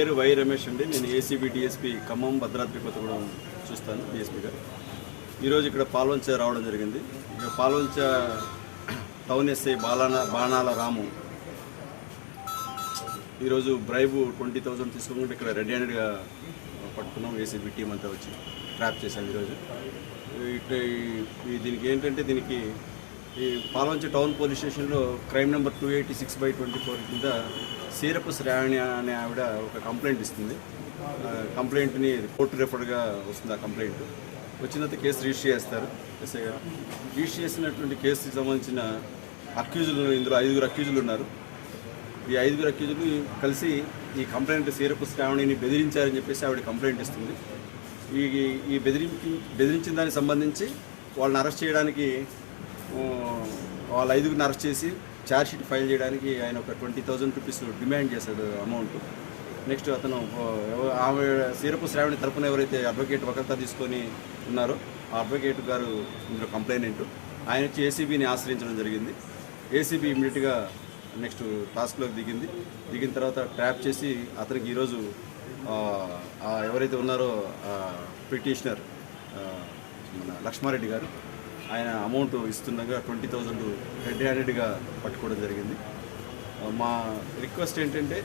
పేరు వై రమేష్ అండి. నేను ఏసీబీ డిఎస్పీ ఖమ్మం భద్రాద్రి కొత్తగూడెం చూస్తాను డిఎస్పీగా. ఈరోజు ఇక్కడ పాల్వంచ రావడం జరిగింది. ఇక్కడ పాల్వంచ టౌన్ ఎస్ఐ బాణాల రాము ఈరోజు బ్రైబు 20,000 తీసుకుంటే ఇక్కడ రెడీ హ్యాండెడ్గా పట్టుకున్నాం. ఏసీబీ టీం అంతా వచ్చి ట్రాప్ చేశాం ఈరోజు. దీనికి ఏంటంటే ఈ పాల్వంచ టౌన్ పోలీస్ స్టేషన్లో క్రైమ్ నెంబర్ 286/24 కింద సీరపు శ్రావణి అనే ఆవిడ ఒక కంప్లైంట్ ఇస్తుంది. కంప్లైంట్ని కోర్టు రెఫర్డ్గా వస్తుంది. ఆ కంప్లైంట్ వచ్చిన తర్వాత కేసు రిజిస్టర్ చేస్తారు ఎస్ఐ గారు. రిజిస్టర్ చేసినటువంటి కేసుకి సంబంధించిన అక్యూజులు, ఇందులో 5 అక్యూజులు ఉన్నారు. ఈ 5 అక్యూజులు కలిసి ఈ కంప్లైంట్ సీరపు శ్రావణిని బెదిరించారని చెప్పేసి ఆవిడ కంప్లైంట్ ఇస్తుంది. ఈ బెదిరించిన దానికి సంబంధించి వాళ్ళని అరెస్ట్ చేయడానికి వాళ్ళ 5గురిని అరెస్ట్ చేసి ఛార్జ్షీట్ ఫైల్ చేయడానికి ఆయన ఒక 20,000 రూపీస్ డిమాండ్ చేశాడు అమౌంట్. నెక్స్ట్ అతను ఆమె సీరపు శ్రావణి తరపున ఎవరైతే అడ్వకేట్ వకల్తా తీసుకొని ఉన్నారో ఆ అడ్వకేట్ గారు ఇందులో కంప్లైనెంట్, ఆయన వచ్చి ఏసీబీని ఆశ్రయించడం జరిగింది. ఏసీబీ ఇమ్మీడియట్గా నెక్స్ట్ టాస్క్లోకి దిగిన తర్వాత ట్రాప్ చేసి అతనికి ఈరోజు ఎవరైతే ఉన్నారో పిటిషనర్ మన లక్ష్మారెడ్డి గారు, ఆయన అమౌంట్ ఇస్తుండగా 20,000 రెడ్ హ్యాండెడ్గా పట్టుకోవడం జరిగింది. మా రిక్వెస్ట్ ఏంటంటే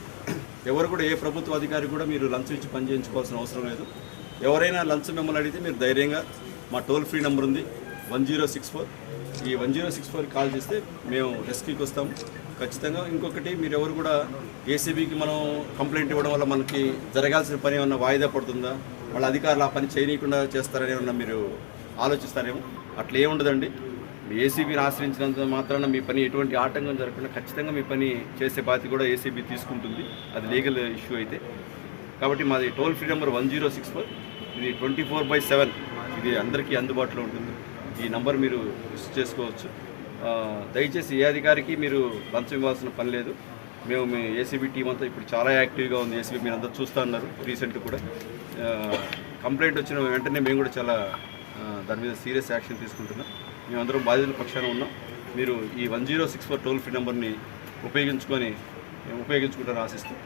ఎవరు కూడా, ఏ ప్రభుత్వ అధికారి కూడా మీరు లంచం ఇచ్చి పని చేయించుకోవాల్సిన అవసరం లేదు. ఎవరైనా లంచం మిమ్మల్ని అడిగితే మీరు ధైర్యంగా మా టోల్ ఫ్రీ నెంబర్ ఉంది 1064. ఈ 1064కి కాల్ చేస్తే మేము రెస్క్యూకి వస్తాము ఖచ్చితంగా. ఇంకొకటి, మీరు ఎవరు కూడా ఏసీబీకి మనం కంప్లైంట్ ఇవ్వడం వల్ల మనకి జరగాల్సిన పని ఏమన్నా వాయిదా పడుతుందా, వాళ్ళ అధికారులు ఆ పని చేయనీయకుండా చేస్తారని ఏమన్నా మీరు ఆలోచిస్తారేమో. అట్లా ఏముండదండి. ఏసీబీని ఆశ్రయించినంత మాత్రాన మీ పని ఎటువంటి ఆటంకం జరగకుండా ఖచ్చితంగా మీ పని చేసే బాధ్యత కూడా ఏసీబీ తీసుకుంటుంది, అది లీగల్ ఇష్యూ అయితే. కాబట్టి మాది టోల్ ఫ్రీ నెంబర్ 1064. ఇది 24/7 ఇది అందరికీ అందుబాటులో ఉంటుంది. ఈ నంబర్ మీరు యూస్ చేసుకోవచ్చు. దయచేసి ఏ అధికారికి మీరు లంచం ఇవ్వాల్సిన పని లేదు. మేము మీ ఏసీబీ టీం అంతా ఇప్పుడు చాలా యాక్టివ్గా ఉంది. ఏసీబీ మీరు అంతా చూస్తూ ఉన్నారు. రీసెంట్ కూడా కంప్లైంట్ వచ్చిన వెంటనే మేము కూడా చాలా దాని మీద సీరియస్ యాక్షన్ తీసుకుంటున్నాం. మేమందరం బాధితుల పక్షాన ఉన్నాం. మీరు ఈ 1064 టోల్ ఫ్రీ నెంబర్ని ఉపయోగించుకుంటారని ఆశిస్తాం.